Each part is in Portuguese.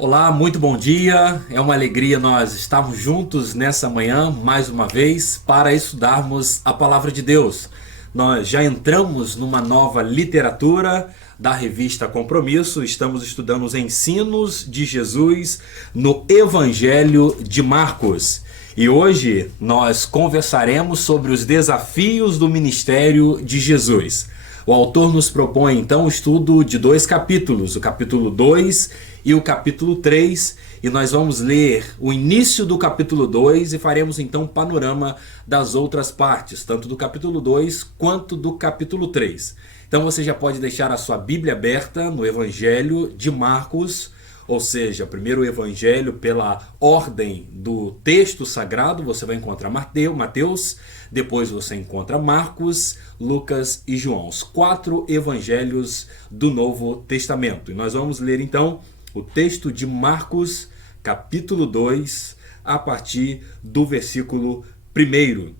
Olá, muito bom dia. É uma alegria nós estarmos juntos nessa manhã, mais uma vez, para estudarmos a palavra de Deus. Nós já entramos numa nova literatura da revista Compromisso, estamos estudando os ensinos de Jesus no Evangelho de Marcos. E hoje nós conversaremos sobre os desafios do ministério de Jesus. O autor nos propõe então o estudo de dois capítulos, o capítulo 2 e o capítulo 3, e nós vamos ler o início do capítulo 2 e faremos então um panorama das outras partes, tanto do capítulo 2 quanto do capítulo 3. Então você já pode deixar a sua Bíblia aberta no Evangelho de Marcos, ou seja, primeiro o Evangelho pela ordem do texto sagrado, você vai encontrar Mateus, depois você encontra Marcos, Lucas e João, os 4 evangelhos do Novo Testamento. E nós vamos ler então o texto de Marcos, capítulo 2, a partir do versículo 1.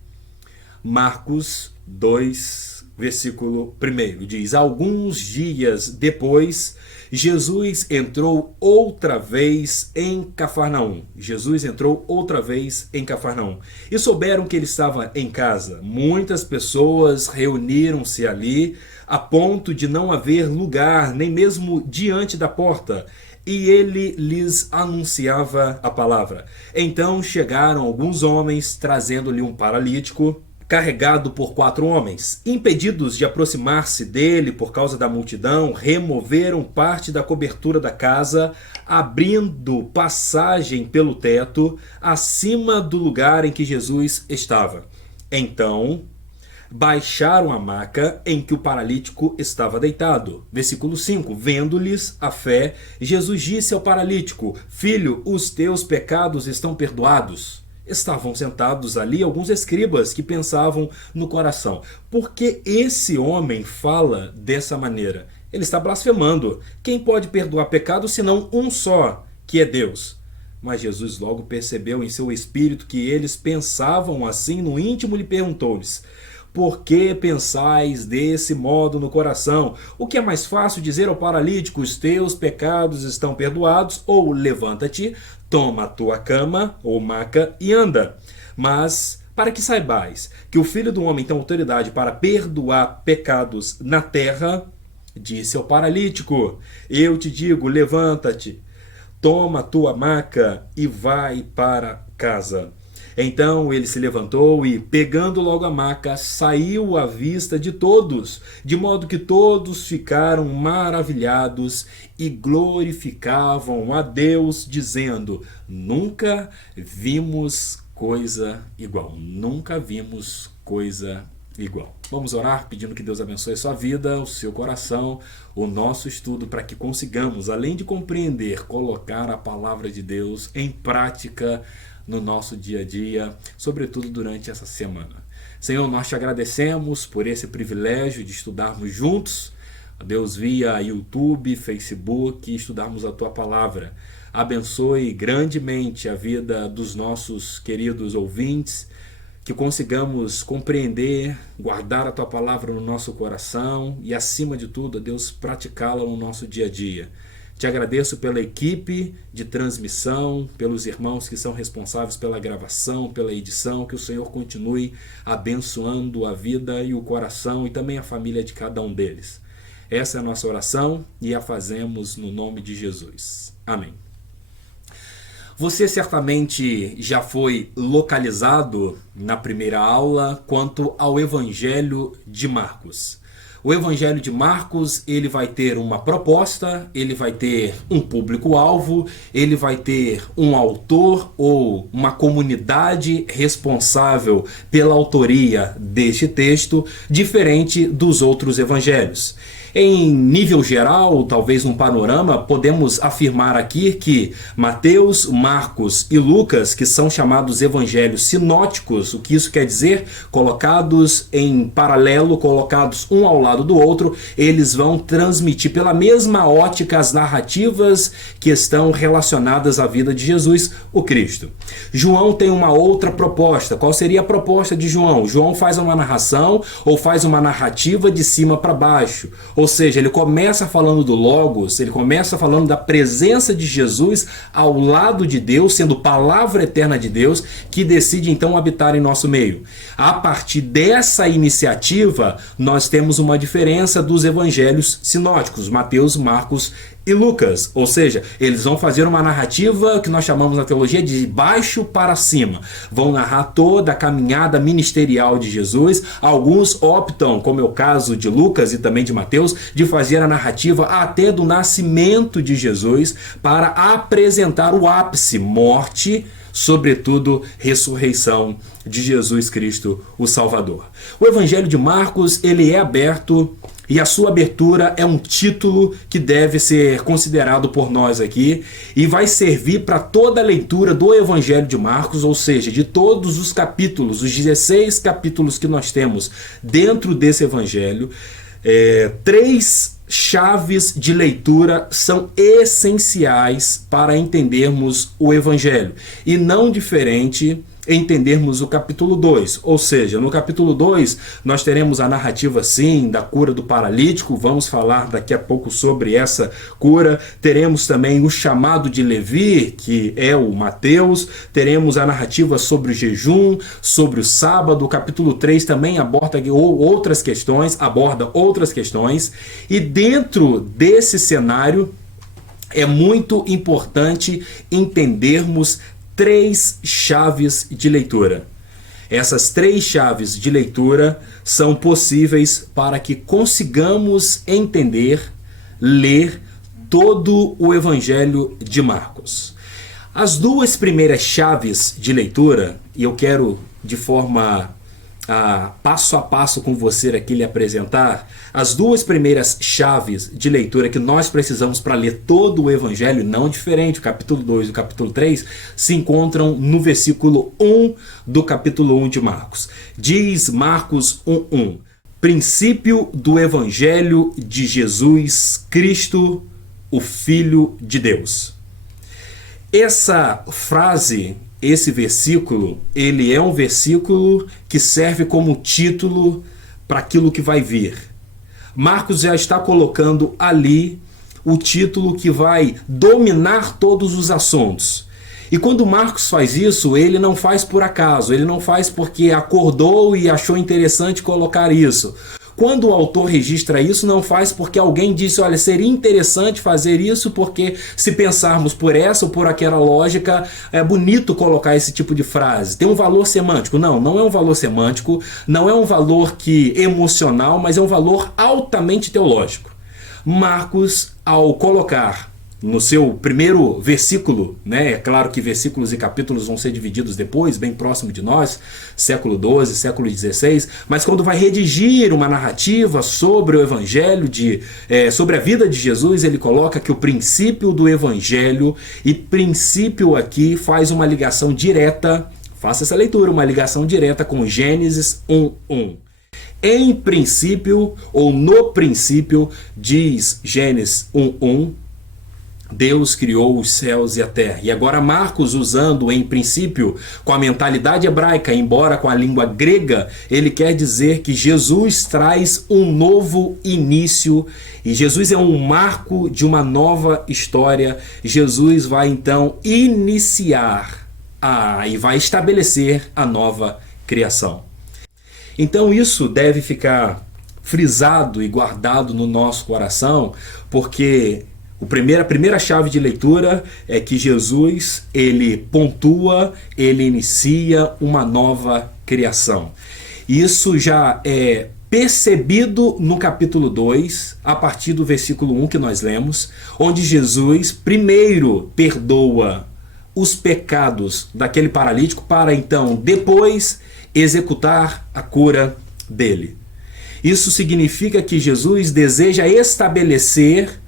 Marcos 2, versículo 1 diz: Alguns dias depois, Jesus entrou outra vez em Cafarnaum. Jesus entrou outra vez em Cafarnaum. E souberam que ele estava em casa. Muitas pessoas reuniram-se ali, a ponto de não haver lugar, nem mesmo diante da porta. E ele lhes anunciava a palavra. Então chegaram alguns homens, trazendo-lhe um paralítico, carregado por 4 homens. Impedidos de aproximar-se dele por causa da multidão, removeram parte da cobertura da casa, abrindo passagem pelo teto, acima do lugar em que Jesus estava. Então baixaram a maca em que o paralítico estava deitado. Versículo 5. Vendo-lhes a fé, Jesus disse ao paralítico: Filho, os teus pecados estão perdoados. Estavam sentados ali alguns escribas que pensavam no coração: por que esse homem fala dessa maneira? Ele está blasfemando. Quem pode perdoar pecado senão um só, que é Deus? Mas Jesus logo percebeu em seu espírito que eles pensavam assim no íntimo e lhe perguntou-lhes: por que pensais desse modo no coração? O que é mais fácil dizer ao paralítico: os teus pecados estão perdoados, ou levanta-te, toma a tua cama ou maca e anda? Mas para que saibais que o Filho do Homem tem autoridade para perdoar pecados na terra, disse ao paralítico: eu te digo, levanta-te, toma a tua maca e vai para casa. Então ele se levantou e, pegando logo a maca, saiu à vista de todos, de modo que todos ficaram maravilhados e glorificavam a Deus, dizendo: nunca vimos coisa igual. Nunca vimos coisa igual. Vamos orar pedindo que Deus abençoe a sua vida, o seu coração, o nosso estudo, para que consigamos, além de compreender, colocar a palavra de Deus em prática no nosso dia a dia, sobretudo durante essa semana. Senhor, nós te agradecemos por esse privilégio de estudarmos juntos, Deus, via YouTube, Facebook, estudarmos a tua palavra. Abençoe grandemente a vida dos nossos queridos ouvintes, que consigamos compreender, guardar a tua palavra no nosso coração e, acima de tudo, Deus, praticá-la no nosso dia a dia. Te agradeço pela equipe de transmissão, pelos irmãos que são responsáveis pela gravação, pela edição, que o Senhor continue abençoando a vida e o coração e também a família de cada um deles. Essa é a nossa oração e a fazemos no nome de Jesus. Amém. Você certamente já foi localizado na primeira aula quanto ao Evangelho de Marcos. O Evangelho de Marcos, ele vai ter uma proposta, ele vai ter um público-alvo, ele vai ter um autor ou uma comunidade responsável pela autoria deste texto, diferente dos outros evangelhos. Em nível geral, talvez num panorama, podemos afirmar aqui que Mateus, Marcos e Lucas, que são chamados evangelhos sinóticos, o que isso quer dizer? Colocados em paralelo, colocados um ao lado do outro, eles vão transmitir pela mesma ótica as narrativas que estão relacionadas à vida de Jesus, o Cristo. João tem uma outra proposta. Qual seria a proposta de João? João faz uma narração ou faz uma narrativa de cima para baixo. Ou seja, ele começa falando do Logos, ele começa falando da presença de Jesus ao lado de Deus, sendo palavra eterna de Deus, que decide então habitar em nosso meio. A partir dessa iniciativa, nós temos uma diferença dos evangelhos sinóticos, Mateus, Marcos e Lucas. Ou seja, eles vão fazer uma narrativa que nós chamamos na teologia de baixo para cima. Vão narrar toda a caminhada ministerial de Jesus. Alguns optam, como é o caso de Lucas e também de Mateus, de fazer a narrativa até do nascimento de Jesus para apresentar o ápice, morte, sobretudo ressurreição de Jesus Cristo, o Salvador. O Evangelho de Marcos, ele é aberto e a sua abertura é um título que deve ser considerado por nós aqui e vai servir para toda a leitura do Evangelho de Marcos, ou seja, de todos os capítulos, os 16 capítulos que nós temos dentro desse Evangelho. Três chaves de leitura são essenciais para entendermos o Evangelho, e não diferente entendermos o capítulo 2, ou seja, no capítulo 2 nós teremos a narrativa sim da cura do paralítico, vamos falar daqui a pouco sobre essa cura, teremos também o chamado de Levi, que é o Mateus, teremos a narrativa sobre o jejum, sobre o sábado, o capítulo 3 também aborda outras questões, e dentro desse cenário é muito importante entendermos três chaves de leitura. Essas três chaves de leitura são possíveis para que consigamos entender, ler todo o Evangelho de Marcos. As duas primeiras chaves de leitura, e eu quero de forma passo a passo com você aqui lhe apresentar, as duas primeiras chaves de leitura que nós precisamos para ler todo o Evangelho, não diferente, o capítulo 2 e o capítulo 3, se encontram no versículo 1 do capítulo 1 de Marcos. Diz Marcos 1:1: princípio do Evangelho de Jesus Cristo, o Filho de Deus. Essa frase, esse versículo, ele é um versículo que serve como título para aquilo que vai vir. Marcos já está colocando ali o título que vai dominar todos os assuntos. E quando Marcos faz isso, ele não faz por acaso, ele não faz porque acordou e achou interessante colocar isso. Quando o autor registra isso, não faz porque alguém disse, olha, seria interessante fazer isso porque se pensarmos por essa ou por aquela lógica, é bonito colocar esse tipo de frase. Tem um valor semântico. Não, não é um valor semântico, não é um valor emocional, mas é um valor altamente teológico. Marcos, ao colocar no seu primeiro versículo, né? É claro que versículos e capítulos vão ser divididos depois, bem próximo de nós, século XII, século XVI, mas quando vai redigir uma narrativa sobre o Evangelho, sobre a vida de Jesus, ele coloca que o princípio do Evangelho, e princípio aqui faz uma ligação direta, faça essa leitura, uma ligação direta com Gênesis 1:1. Em princípio, ou no princípio, diz Gênesis 1:1, Deus criou os céus e a terra. E agora Marcos, usando em princípio com a mentalidade hebraica, embora com a língua grega, ele quer dizer que Jesus traz um novo início e Jesus é um marco de uma nova história. Jesus vai então iniciar e vai estabelecer a nova criação. Então isso deve ficar frisado e guardado no nosso coração, porque a primeira chave de leitura é que Jesus, ele pontua, ele inicia uma nova criação. Isso já é percebido no capítulo 2, a partir do versículo 1 que nós lemos, onde Jesus primeiro perdoa os pecados daquele paralítico para então depois executar a cura dele. Isso significa que Jesus deseja estabelecer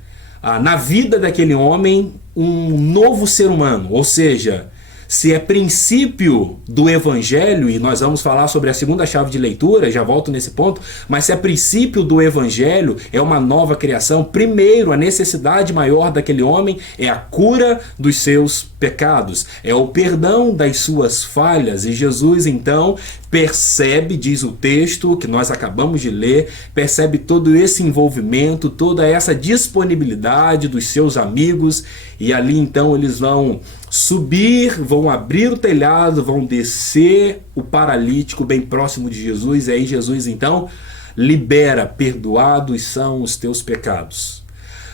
na vida daquele homem um novo ser humano, ou seja, Se é princípio do Evangelho, e nós vamos falar sobre a segunda chave de leitura, já volto nesse ponto, mas se é princípio do Evangelho, é uma nova criação, primeiro, a necessidade maior daquele homem é a cura dos seus pecados, é o perdão das suas falhas, e Jesus então percebe, diz o texto que nós acabamos de ler, percebe todo esse envolvimento, toda essa disponibilidade dos seus amigos, e ali então eles vão subir, vão abrir o telhado, vão descer o paralítico bem próximo de Jesus, e aí Jesus então libera: perdoados são os teus pecados.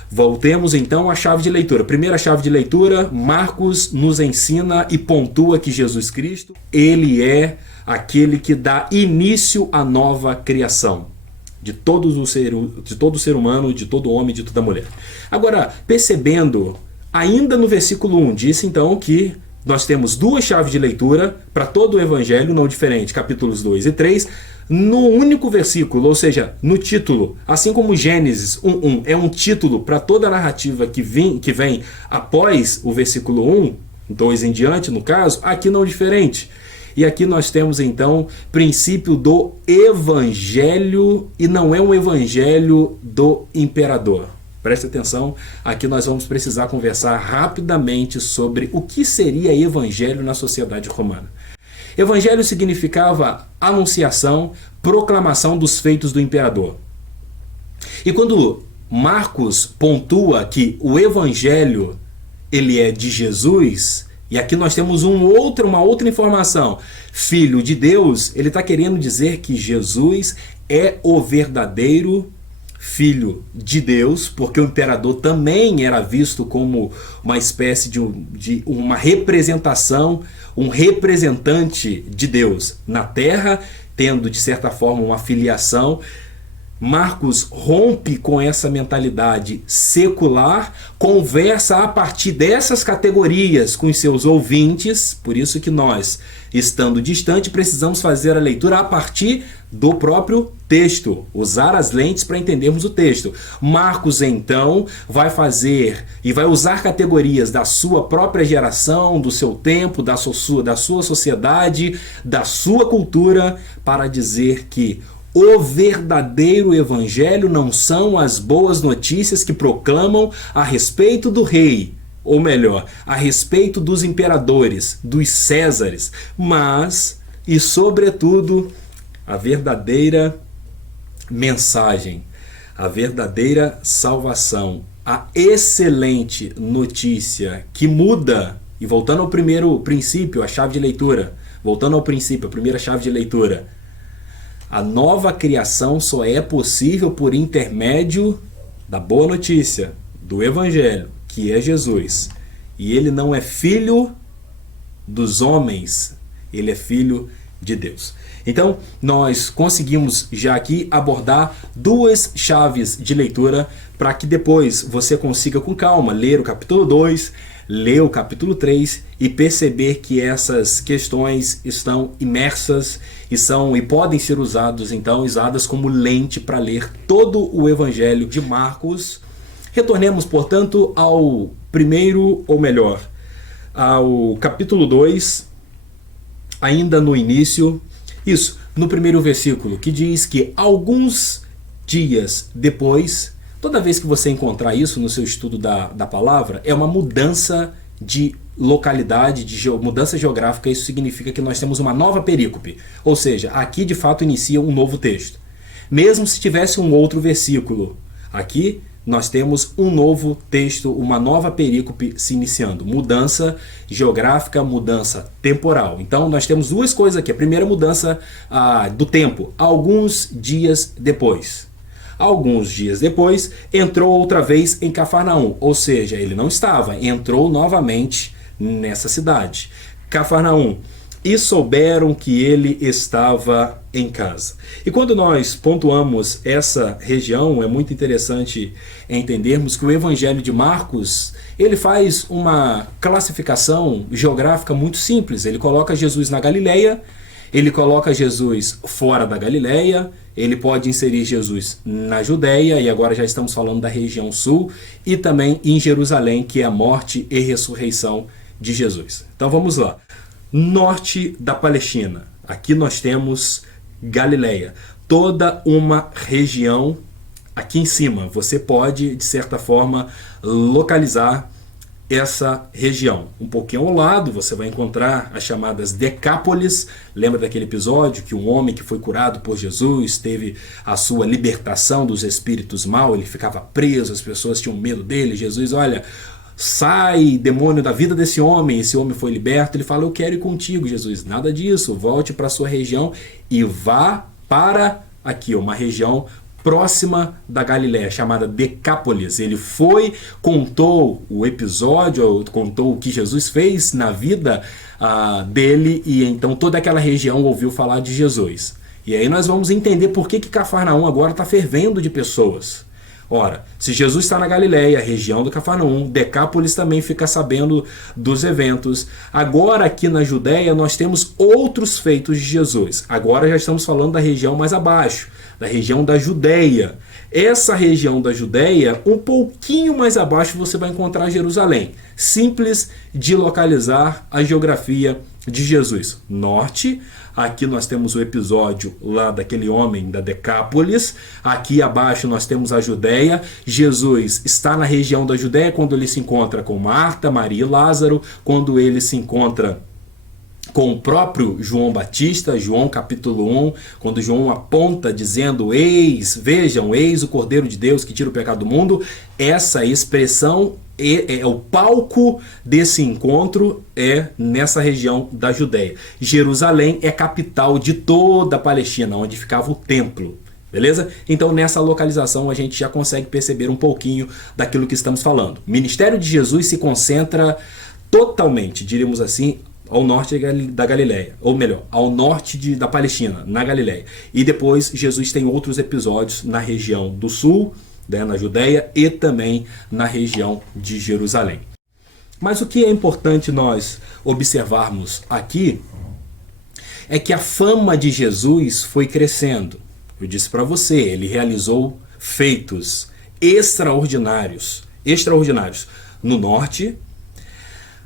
Voltemos então à chave de leitura. Primeira chave de leitura, Marcos nos ensina e pontua que Jesus Cristo, ele é aquele que dá início à nova criação de todo ser humano, de todo homem, de toda mulher. Agora, percebendo, ainda no versículo 1, disse então que nós temos duas chaves de leitura para todo o Evangelho, não diferente, capítulos 2 e 3, no único versículo, ou seja, no título. Assim como Gênesis 1:1 é um título para toda a narrativa que vem após o versículo 1, 2 em diante no caso, aqui não diferente. E aqui nós temos então princípio do Evangelho, e não é um Evangelho do imperador. Preste atenção, aqui nós vamos precisar conversar rapidamente sobre o que seria evangelho na sociedade romana. Evangelho significava anunciação, proclamação dos feitos do imperador. E quando Marcos pontua que o evangelho ele é de Jesus, e aqui nós temos uma outra informação, filho de Deus, ele está querendo dizer que Jesus é o verdadeiro filho de Deus, porque o imperador também era visto como uma espécie de uma representação, um representante de Deus na terra, tendo de certa forma uma filiação. Marcos rompe com essa mentalidade secular, conversa a partir dessas categorias com os seus ouvintes, por isso que nós, estando distante, precisamos fazer a leitura a partir do próprio texto, usar as lentes para entendermos o texto. Marcos então vai fazer e vai usar categorias da sua própria geração, do seu tempo, da sua sociedade, da sua cultura, para dizer que o verdadeiro evangelho não são as boas notícias que proclamam a respeito do rei, ou melhor, a respeito dos imperadores, dos Césares, mas, e sobretudo, a verdadeira mensagem, a verdadeira salvação, a excelente notícia que muda, e voltando ao primeiro princípio, a chave de leitura, voltando ao princípio, a primeira chave de leitura, a nova criação só é possível por intermédio da boa notícia, do Evangelho, que é Jesus. E ele não é filho dos homens, ele é filho de Deus. Então, nós conseguimos já aqui abordar duas chaves de leitura para que depois você consiga com calma ler o capítulo 2, ler o capítulo 3 e perceber que essas questões estão imersas e podem ser usadas como lente para ler todo o Evangelho de Marcos. Retornemos, portanto, ao ao capítulo 2, ainda no início, no primeiro versículo, que diz que alguns dias depois, toda vez que você encontrar isso no seu estudo da palavra, é uma mudança de localidade, mudança geográfica. Isso significa que nós temos uma nova perícope, ou seja, aqui de fato inicia um novo texto. Mesmo se tivesse um outro versículo, aqui nós temos um novo texto, uma nova perícope se iniciando. Mudança geográfica, mudança temporal. Então nós temos duas coisas aqui. A primeira mudança do tempo, alguns dias depois. Alguns dias depois, entrou outra vez em Cafarnaum, ou seja, ele não estava, entrou novamente nessa cidade, Cafarnaum, e souberam que ele estava em casa. E quando nós pontuamos essa região, é muito interessante entendermos que o Evangelho de Marcos, ele faz uma classificação geográfica muito simples. Ele coloca Jesus na Galileia, ele coloca Jesus fora da Galileia, ele pode inserir Jesus na Judéia, e agora já estamos falando da região sul, e também em Jerusalém, que é a morte e ressurreição de Jesus. Então vamos lá. Norte da Palestina. Aqui nós temos Galileia. Toda uma região aqui em cima. Você pode, de certa forma, localizar essa região. Um pouquinho ao lado você vai encontrar as chamadas Decápolis. Lembra daquele episódio que um homem que foi curado por Jesus teve a sua libertação dos espíritos maus, ele ficava preso, as pessoas tinham medo dele. Jesus, olha, sai demônio da vida desse homem. Esse homem foi liberto. Ele fala, eu quero ir contigo, Jesus. Nada disso, volte para a sua região e vá para aqui, uma região próxima da Galileia, chamada Decápolis. Ele foi, contou o episódio, contou o que Jesus fez na vida dele, e então toda aquela região ouviu falar de Jesus. E aí nós vamos entender por que Cafarnaum agora está fervendo de pessoas. Ora, se Jesus está na Galileia, região do Cafarnaum, Decápolis também fica sabendo dos eventos. Agora aqui na Judéia nós temos outros feitos de Jesus. Agora já estamos falando da região mais abaixo, da região da Judéia. Essa região da Judéia, um pouquinho mais abaixo você vai encontrar Jerusalém. Simples de localizar a geografia de Jesus. Norte, aqui nós temos o episódio lá daquele homem da Decápolis. Aqui abaixo nós temos a Judéia. Jesus está na região da Judéia quando ele se encontra com Marta, Maria e Lázaro, quando ele se encontra com o próprio João Batista, João capítulo 1, quando João aponta dizendo, vejam, eis o Cordeiro de Deus que tira o pecado do mundo. Essa expressão é o palco desse encontro, é nessa região da Judéia. Jerusalém é capital de toda a Palestina, onde ficava o templo. Beleza? Então nessa localização a gente já consegue perceber um pouquinho daquilo que estamos falando. O ministério de Jesus se concentra totalmente, diríamos assim, ao norte da Galileia, ou melhor, ao norte da Palestina, na Galileia. E depois Jesus tem outros episódios na região do sul, na Judéia, e também na região de Jerusalém. Mas o que é importante nós observarmos aqui é que a fama de Jesus foi crescendo. Eu disse para você, ele realizou feitos extraordinários no norte.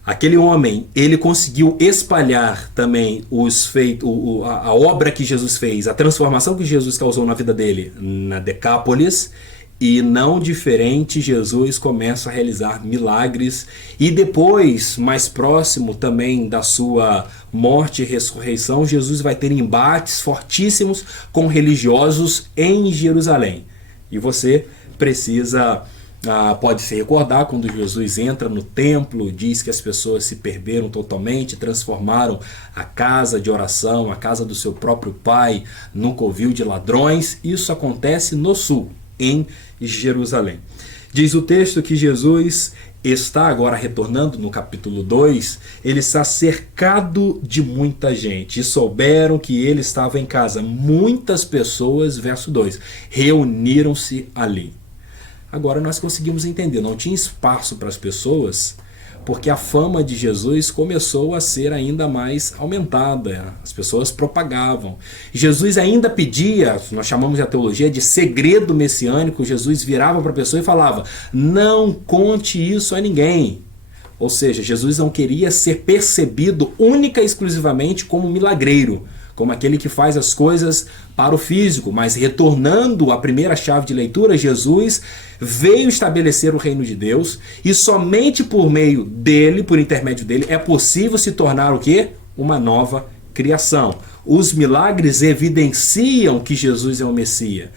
Aquele homem, ele conseguiu espalhar também os feitos, a obra que Jesus fez, a transformação que Jesus causou na vida dele na Decápolis, e não diferente, Jesus começa a realizar milagres, e depois, mais próximo também da sua morte e ressurreição, Jesus vai ter embates fortíssimos com religiosos em Jerusalém. E você precisa... pode se recordar quando Jesus entra no templo, diz que as pessoas se perderam totalmente, transformaram a casa de oração, a casa do seu próprio pai, num covil de ladrões. Isso acontece no sul, em Jerusalém. Diz o texto que Jesus está agora retornando no capítulo 2, ele está cercado de muita gente, e souberam que ele estava em casa. Muitas pessoas, verso 2, reuniram-se ali. Agora nós conseguimos entender, não tinha espaço para as pessoas, porque a fama de Jesus começou a ser ainda mais aumentada, as pessoas propagavam. Jesus ainda pedia, nós chamamos a teologia de segredo messiânico. Jesus virava para a pessoa e falava, não conte isso a ninguém. Ou seja, Jesus não queria ser percebido única e exclusivamente como milagreiro, como aquele que faz as coisas para o físico, mas retornando à primeira chave de leitura, Jesus veio estabelecer o reino de Deus, e somente por meio dele, por intermédio dele, é possível se tornar o quê? Uma nova criação. Os milagres evidenciam que Jesus é o Messias,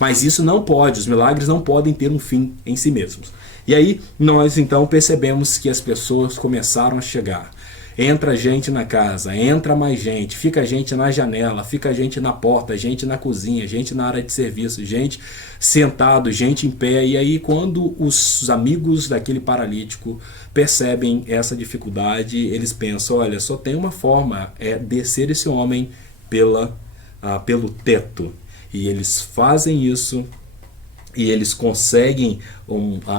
mas isso não pode, os milagres não podem ter um fim em si mesmos. E aí nós então percebemos que as pessoas começaram a chegar. Entra gente na casa, entra mais gente, fica gente na janela, fica gente na porta, gente na cozinha, gente na área de serviço, gente sentado, gente em pé. E aí quando os amigos daquele paralítico percebem essa dificuldade, eles pensam, olha, só tem uma forma, é descer esse homem pelo teto. E eles fazem isso. E eles conseguem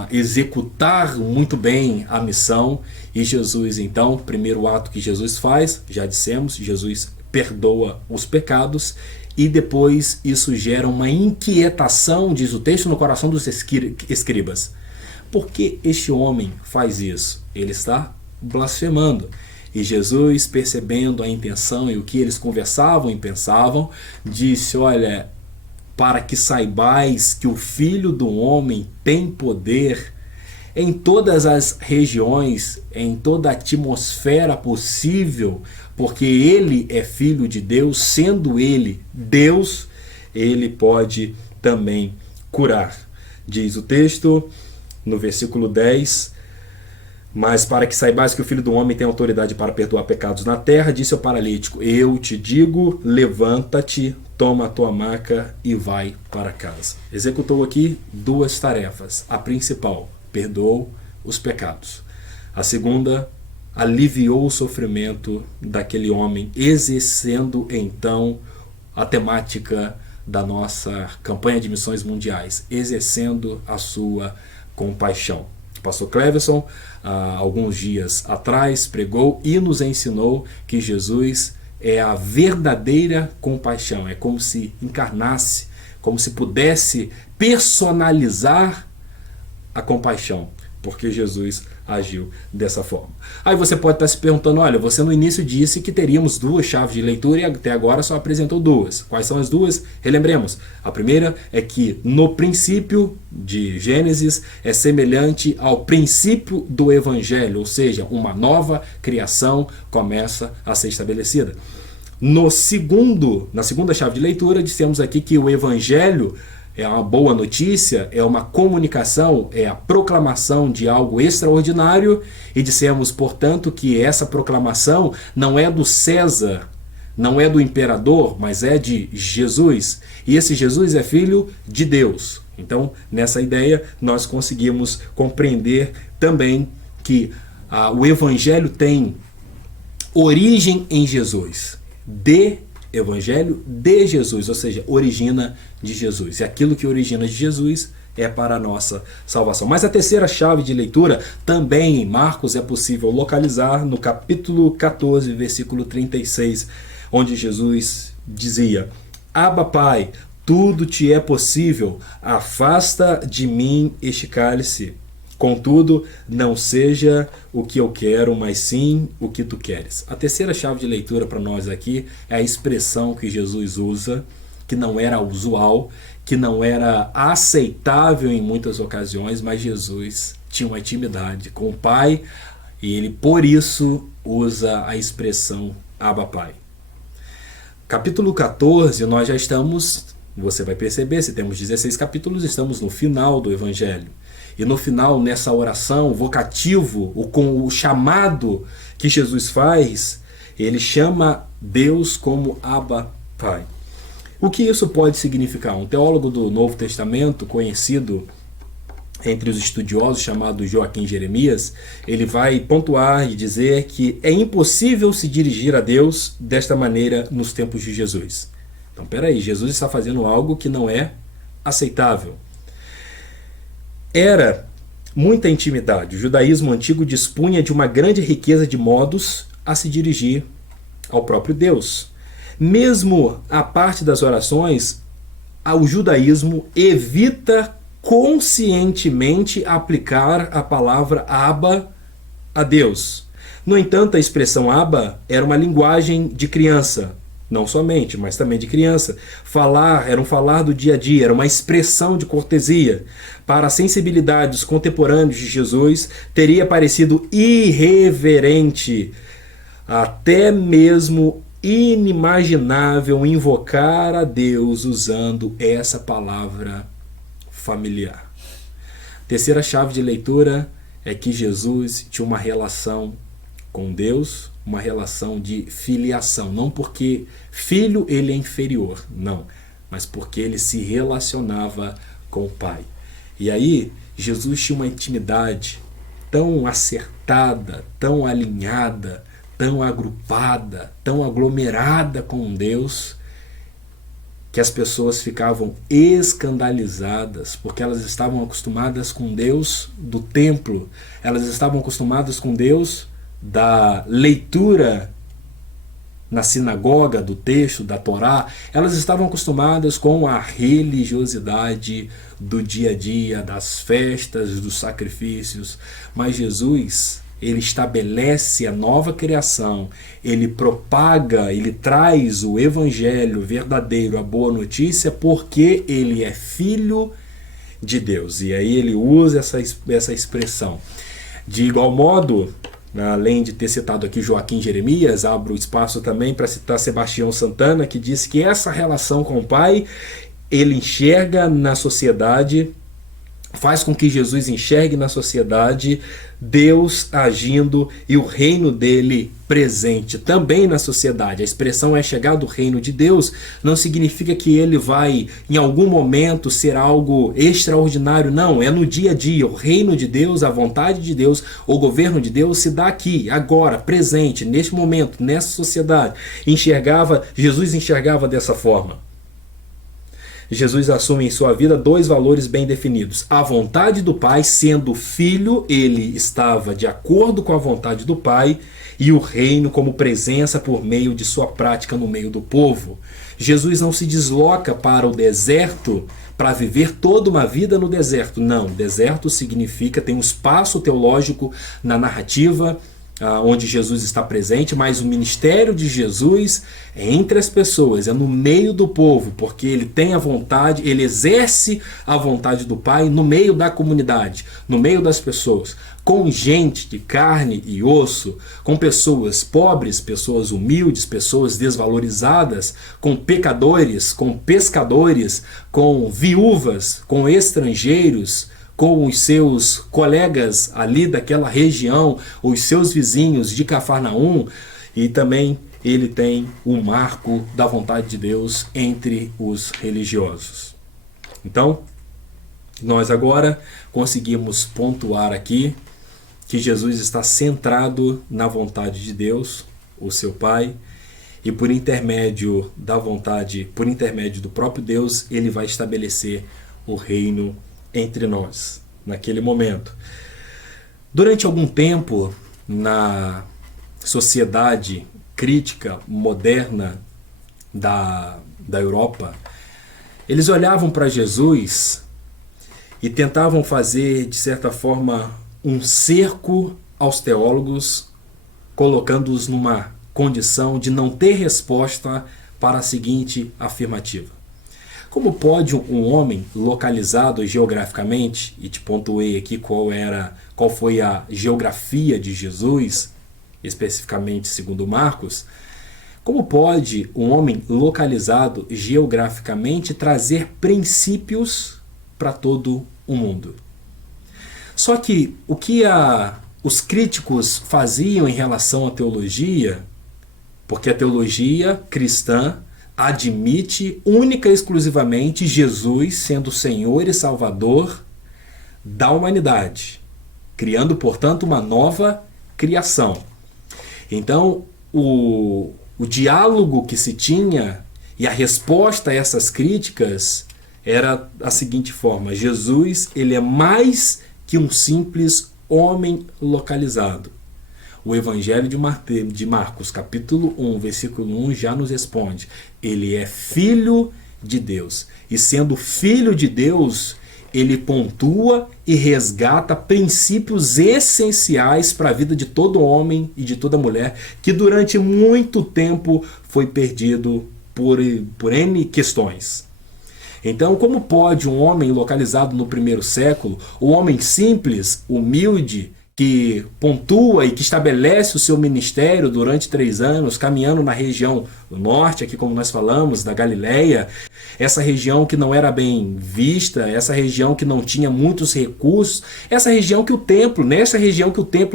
executar muito bem a missão. E Jesus, então, primeiro ato que Jesus faz, já dissemos, Jesus perdoa os pecados. E depois isso gera uma inquietação, diz o texto, no coração dos escribas. Por que este homem faz isso? Ele está blasfemando. E Jesus, percebendo a intenção e o que eles conversavam e pensavam, disse: olha, para que saibais que o Filho do Homem tem poder em todas as regiões, em toda a atmosfera possível, porque ele é filho de Deus, sendo ele Deus, ele pode também curar. Diz o texto no versículo 10: mas para que saibais que o Filho do Homem tem autoridade para perdoar pecados na terra, disse ao paralítico: eu te digo, levanta-te, toma a tua maca e vai para casa. Executou aqui duas tarefas. A principal: perdoou os pecados. A segunda: aliviou o sofrimento daquele homem, exercendo então a temática da nossa campanha de missões mundiais, exercendo a sua compaixão. O pastor Cleverson, há alguns dias atrás, pregou e nos ensinou que Jesus é a verdadeira compaixão. É como se encarnasse, como se pudesse personalizar a compaixão, porque Jesus agiu dessa forma. Aí você pode estar se perguntando: olha, você no início disse que teríamos duas chaves de leitura e até agora só apresentou duas. Quais são as duas? Relembremos. A primeira é que no princípio de Gênesis é semelhante ao princípio do Evangelho, ou seja, uma nova criação começa a ser estabelecida. Na segunda chave de leitura, dissemos aqui que o Evangelho é uma boa notícia, é uma comunicação, é a proclamação de algo extraordinário, e dissemos, portanto, que essa proclamação não é do César, não é do imperador, mas é de Jesus. E esse Jesus é filho de Deus. Então, nessa ideia, nós conseguimos compreender também que o Evangelho tem origem em Jesus. Evangelho de Jesus, ou seja, origina de Jesus. E aquilo que origina de Jesus é para a nossa salvação. Mas a terceira chave de leitura, também em Marcos, é possível localizar no capítulo 14, versículo 36, onde Jesus dizia: Abba, Pai, tudo te é possível, afasta de mim este cálice. Contudo, não seja o que eu quero, mas sim o que tu queres. A terceira chave de leitura para nós aqui é a expressão que Jesus usa, que não era usual, que não era aceitável em muitas ocasiões, mas Jesus tinha uma intimidade com o Pai e ele, por isso, usa a expressão Abba, Pai. Capítulo 14, nós já estamos, você vai perceber, se temos 16 capítulos, estamos no final do Evangelho. E no final, nessa oração, o vocativo, com o chamado que Jesus faz, ele chama Deus como Abba, Pai. O que isso pode significar? Um teólogo do Novo Testamento, conhecido entre os estudiosos, chamado Joaquim Jeremias, ele vai pontuar e dizer que é impossível se dirigir a Deus desta maneira nos tempos de Jesus. Então, peraí, Jesus está fazendo algo que não é aceitável. Era muita intimidade. O judaísmo antigo dispunha de uma grande riqueza de modos a se dirigir ao próprio Deus. Mesmo a parte das orações, o judaísmo evita conscientemente aplicar a palavra Abba a Deus. No entanto, a expressão Abba era uma linguagem de criança. Não somente, mas também de criança. Era um falar do dia a dia, era uma expressão de cortesia. Para a sensibilidade dos contemporâneos de Jesus, teria parecido irreverente, até mesmo inimaginável, invocar a Deus usando essa palavra familiar. Terceira chave de leitura é que Jesus tinha uma relação com Deus, uma relação de filiação, não porque filho ele é inferior, não, mas porque ele se relacionava com o Pai. E aí Jesus tinha uma intimidade tão acertada, tão alinhada, tão agrupada, tão aglomerada com Deus, que as pessoas ficavam escandalizadas, porque elas estavam acostumadas com Deus do templo, elas estavam acostumadas com Deus da leitura na sinagoga, do texto, da Torá, elas estavam acostumadas com a religiosidade do dia a dia, das festas, dos sacrifícios. Mas Jesus, ele estabelece a nova criação, ele propaga, ele traz o evangelho verdadeiro, a boa notícia, porque ele é filho de Deus. E aí ele usa essa expressão. De igual modo, além de ter citado aqui Joaquim Jeremias, abro espaço também para citar Sebastião Santana, que diz que essa relação com o Pai, ele enxerga na sociedade, faz com que Jesus enxergue na sociedade Deus agindo e o reino dele presente também na sociedade. A expressão é chegar do reino de Deus não significa que ele vai em algum momento ser algo extraordinário, não, é no dia a dia. O reino de Deus, a vontade de Deus, o governo de Deus se dá aqui, agora, presente, neste momento, nessa sociedade. Jesus enxergava dessa forma. Jesus assume em sua vida dois valores bem definidos. A vontade do Pai, sendo filho, ele estava de acordo com a vontade do Pai, e o reino como presença por meio de sua prática no meio do povo. Jesus não se desloca para o deserto para viver toda uma vida no deserto. Não, deserto significa, tem um espaço teológico na narrativa onde Jesus está presente, mas o ministério de Jesus é entre as pessoas, é no meio do povo, porque ele tem a vontade, ele exerce a vontade do Pai no meio da comunidade, no meio das pessoas, com gente de carne e osso, com pessoas pobres, pessoas humildes, pessoas desvalorizadas, com pecadores, com pescadores, com viúvas, com estrangeiros, com os seus colegas ali daquela região, os seus vizinhos de Cafarnaum, e também ele tem o marco da vontade de Deus entre os religiosos. Então, nós agora conseguimos pontuar aqui que Jesus está centrado na vontade de Deus, o seu Pai, e por intermédio da vontade, por intermédio do próprio Deus, ele vai estabelecer o reino entre nós, naquele momento. Durante algum tempo, na sociedade crítica moderna da Europa, eles olhavam para Jesus e tentavam fazer, de certa forma, um cerco aos teólogos, colocando-os numa condição de não ter resposta para a seguinte afirmativa: como pode um homem localizado geograficamente, e te pontuei aqui qual foi a geografia de Jesus, especificamente segundo Marcos, como pode um homem localizado geograficamente trazer princípios para todo o mundo? Só que o que os críticos faziam em relação à teologia, porque a teologia cristã admite única e exclusivamente Jesus sendo Senhor e Salvador da humanidade, criando, portanto, uma nova criação. Então, o diálogo que se tinha e a resposta a essas críticas era a seguinte forma: Jesus, ele é mais que um simples homem localizado. O Evangelho de Marcos, capítulo 1, versículo 1, já nos responde. Ele é filho de Deus. E sendo filho de Deus, ele pontua e resgata princípios essenciais para a vida de todo homem e de toda mulher, que durante muito tempo foi perdido por N questões. Então, como pode um homem localizado no primeiro século, um homem simples, humilde, que pontua e que estabelece o seu ministério durante 3 anos, caminhando na região do norte, aqui como nós falamos, da Galileia, essa região que não era bem vista, essa região que não tinha muitos recursos, nessa região que o templo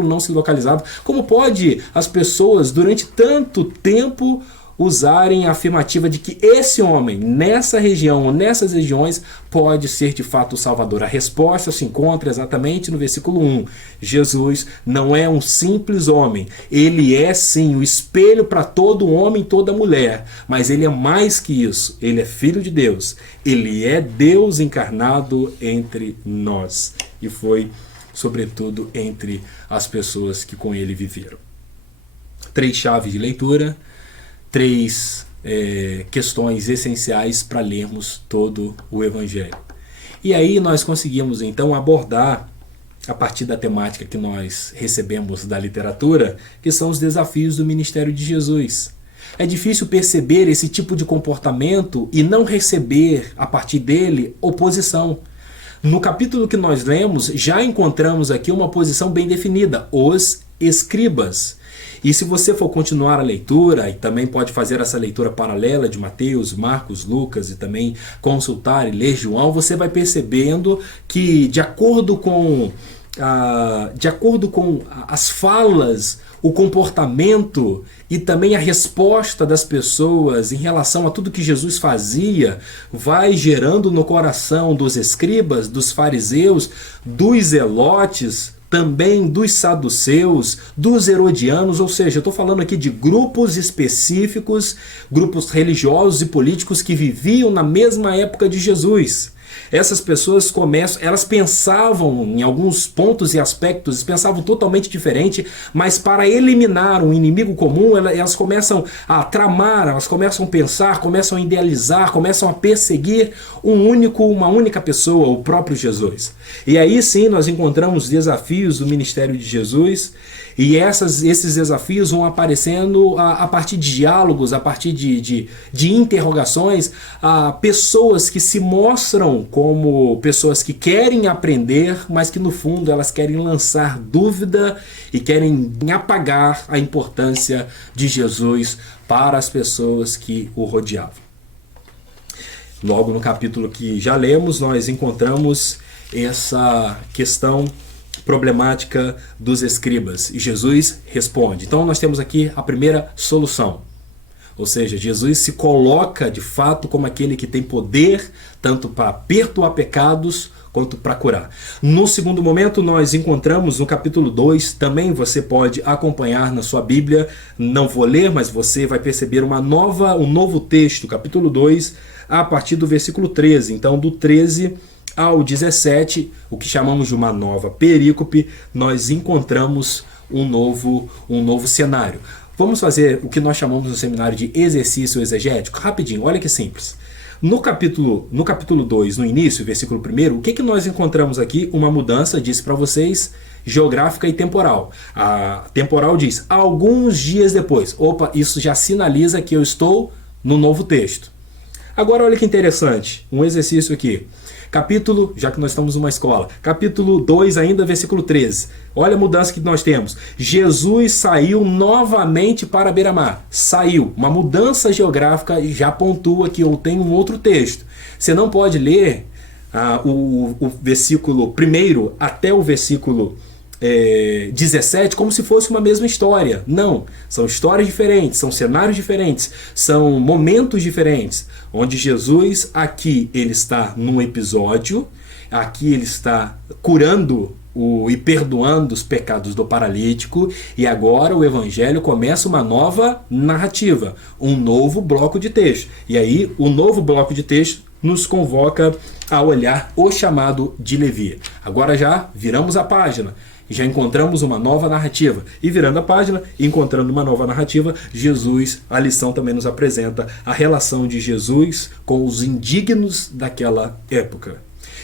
não se localizava. Como pode as pessoas, durante tanto tempo, usarem a afirmativa de que esse homem, nessa região ou nessas regiões, pode ser de fato o Salvador? A resposta se encontra exatamente no versículo 1. Jesus não é um simples homem. Ele é sim o espelho para todo homem e toda mulher. Mas ele é mais que isso. Ele é filho de Deus. Ele é Deus encarnado entre nós. E foi, sobretudo, entre as pessoas que com ele viveram. 3 chaves de leitura. 3 questões essenciais para lermos todo o Evangelho. E aí nós conseguimos então abordar a partir da temática que nós recebemos da literatura, que são os desafios do ministério de Jesus. É difícil perceber esse tipo de comportamento e não receber, a partir dele, oposição. No capítulo que nós lemos, já encontramos aqui uma posição bem definida: os escribas. E se você for continuar a leitura, e também pode fazer essa leitura paralela de Mateus, Marcos, Lucas, e também consultar e ler João, você vai percebendo que, de acordo com as falas, o comportamento e também a resposta das pessoas em relação a tudo que Jesus fazia, vai gerando no coração dos escribas, dos fariseus, dos zelotes, também dos saduceus, dos herodianos, ou seja, eu estou falando aqui de grupos específicos, grupos religiosos e políticos que viviam na mesma época de Jesus. Essas pessoas elas pensavam em alguns pontos e aspectos, pensavam totalmente diferente, mas para eliminar um inimigo comum, elas começam a tramar, elas começam a pensar, começam a idealizar, começam a perseguir uma única pessoa, o próprio Jesus. E aí sim nós encontramos desafios do ministério de Jesus, e esses desafios vão aparecendo a partir de diálogos, a partir de interrogações, a pessoas que se mostram como pessoas que querem aprender, mas que no fundo elas querem lançar dúvida e querem apagar a importância de Jesus para as pessoas que o rodeavam. Logo no capítulo que já lemos, nós encontramos essa questão problemática dos escribas, e Jesus responde. Então nós temos aqui a primeira solução, ou seja, Jesus se coloca de fato como aquele que tem poder tanto para perdoar pecados quanto para curar. No segundo momento nós encontramos no capítulo 2, também você pode acompanhar na sua Bíblia, não vou ler, mas você vai perceber um novo texto, capítulo 2, a partir do versículo 13, então do 13 ao 17, o que chamamos de uma nova perícope, nós encontramos um novo cenário. Vamos fazer o que nós chamamos no seminário de exercício exegético? Rapidinho, olha que simples. No capítulo 2, no início, versículo 1, o que nós encontramos aqui? Uma mudança, disse para vocês, geográfica e temporal. A temporal diz, alguns dias depois. Opa, isso já sinaliza que eu estou no novo texto. Agora olha que interessante, um exercício aqui. Capítulo, já que nós estamos numa escola, capítulo 2 ainda, versículo 13. Olha a mudança que nós temos. Jesus saiu novamente para beira-mar. Saiu. Uma mudança geográfica já pontua que eu tenho um outro texto. Você não pode ler o versículo 1 até o versículo 17 como se fosse uma mesma história. Não, são histórias diferentes, são cenários diferentes, são momentos diferentes, onde Jesus aqui ele está num episódio, aqui ele está curando e perdoando os pecados do paralítico, e agora o evangelho começa uma nova narrativa, um novo bloco de texto. E aí o novo bloco de texto nos convoca a olhar o chamado de Levi. Agora já viramos a página, já encontramos uma nova narrativa. E virando a página, encontrando uma nova narrativa, Jesus, a lição também nos apresenta a relação de Jesus com os indignos daquela época.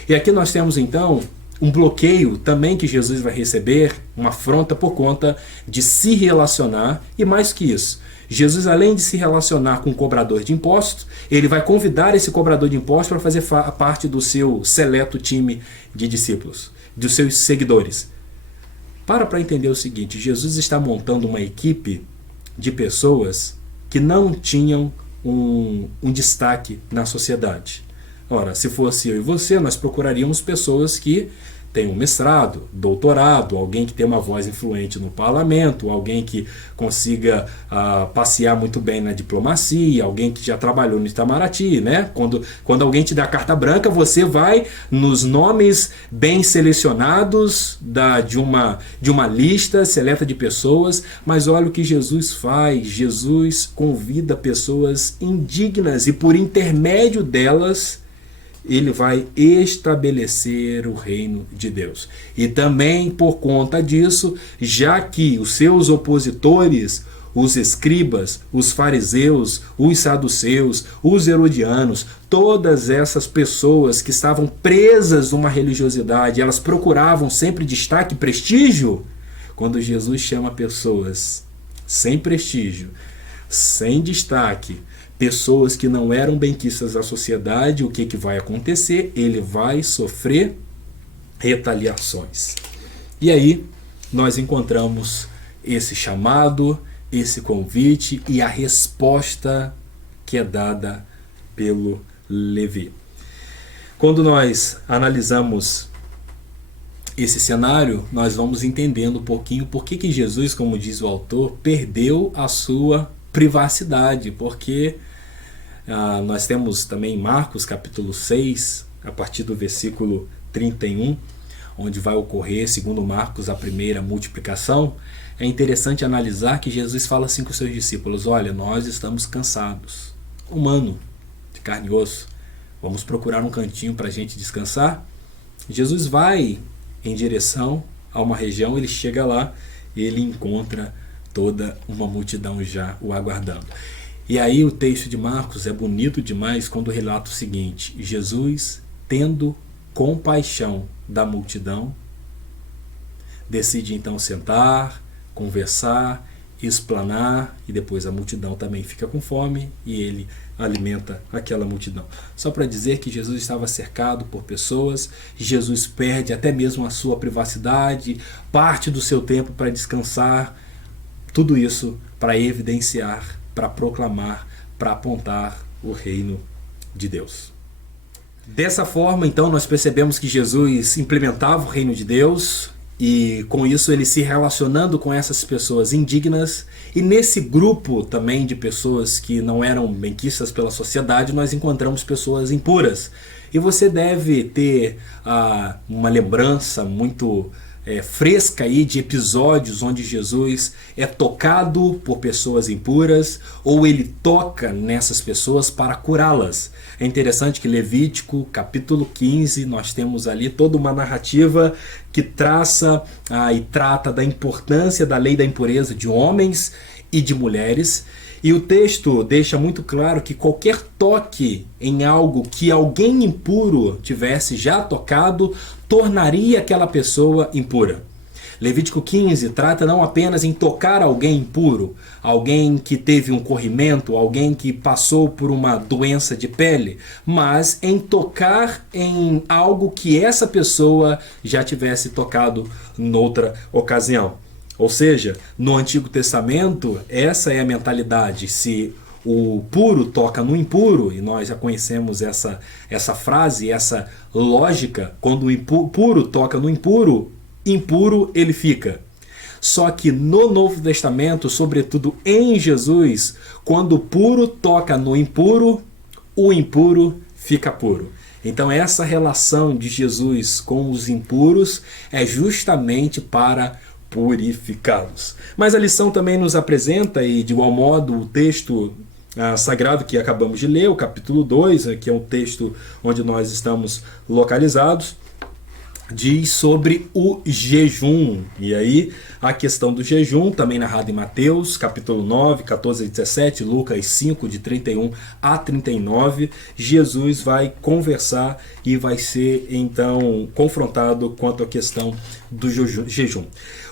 E aqui nós temos então um bloqueio também que Jesus vai receber, uma afronta por conta de se relacionar, e mais que isso, Jesus, além de se relacionar com o cobrador de impostos, ele vai convidar esse cobrador de impostos para fazer parte do seu seleto time de discípulos, dos seus seguidores. Para entender o seguinte, Jesus está montando uma equipe de pessoas que não tinham um destaque na sociedade. Ora, se fosse eu e você, nós procuraríamos pessoas que têm um mestrado, doutorado, alguém que tem uma voz influente no parlamento, alguém que consiga passear muito bem na diplomacia, alguém que já trabalhou no Itamaraty, né? Quando alguém te dá carta branca, você vai nos nomes bem selecionados de uma lista seleta de pessoas, mas olha o que Jesus faz. Jesus convida pessoas indignas e por intermédio delas ele vai estabelecer o reino de Deus. E também por conta disso, já que os seus opositores os escribas, os fariseus, os saduceus, os herodianos, todas essas pessoas que estavam presas numa religiosidade, elas procuravam sempre destaque e prestígio. Quando Jesus chama pessoas sem prestígio, sem destaque, pessoas que não eram benquistas da sociedade, o que vai acontecer? Ele vai sofrer retaliações. E aí nós encontramos esse chamado, esse convite e a resposta que é dada pelo Levi. Quando nós analisamos esse cenário, nós vamos entendendo um pouquinho por que Jesus, como diz o autor, perdeu a sua privacidade, porque nós temos também Marcos capítulo 6, a partir do versículo 31, onde vai ocorrer, segundo Marcos, a primeira multiplicação. É interessante analisar que Jesus fala assim com os seus discípulos: olha, nós estamos cansados, humano, de carne e osso, vamos procurar um cantinho para a gente descansar. Jesus vai em direção a uma região, ele chega lá e ele encontra toda uma multidão já o aguardando. E aí o texto de Marcos é bonito demais quando relata o seguinte: Jesus, tendo compaixão da multidão, decide então sentar, conversar, explanar, e depois a multidão também fica com fome e ele alimenta aquela multidão. Só para dizer que Jesus estava cercado por pessoas, Jesus perde até mesmo a sua privacidade, parte do seu tempo para descansar, tudo isso para evidenciar, para proclamar, para apontar o reino de Deus. Dessa forma, então, nós percebemos que Jesus implementava o reino de Deus, e com isso ele se relacionando com essas pessoas indignas, e nesse grupo também de pessoas que não eram benquistas pela sociedade, nós encontramos pessoas impuras. E você deve ter uma lembrança muito fresca aí de episódios onde Jesus é tocado por pessoas impuras, ou ele toca nessas pessoas para curá-las. É interessante que Levítico capítulo 15, nós temos ali toda uma narrativa que traça e trata da importância da lei da impureza de homens e de mulheres. E o texto deixa muito claro que qualquer toque em algo que alguém impuro tivesse já tocado, tornaria aquela pessoa impura. Levítico 15 trata não apenas em tocar alguém impuro, alguém que teve um corrimento, alguém que passou por uma doença de pele, mas em tocar em algo que essa pessoa já tivesse tocado noutra ocasião. Ou seja, no Antigo Testamento, essa é a mentalidade. Se o puro toca no impuro, e nós já conhecemos essa frase, essa lógica, quando o puro toca no impuro, impuro ele fica. Só que no Novo Testamento, sobretudo em Jesus, quando o puro toca no impuro, o impuro fica puro. Então essa relação de Jesus com os impuros é justamente para purificá-los. Mas a lição também nos apresenta, e de igual modo o texto sagrado que acabamos de ler, o capítulo 2, que é um texto onde nós estamos localizados, diz sobre o jejum. E aí a questão do jejum, também narrada em Mateus, capítulo 9, 14 a 17, Lucas 5, de 31 a 39, Jesus vai conversar e vai ser então confrontado quanto à questão do jejum.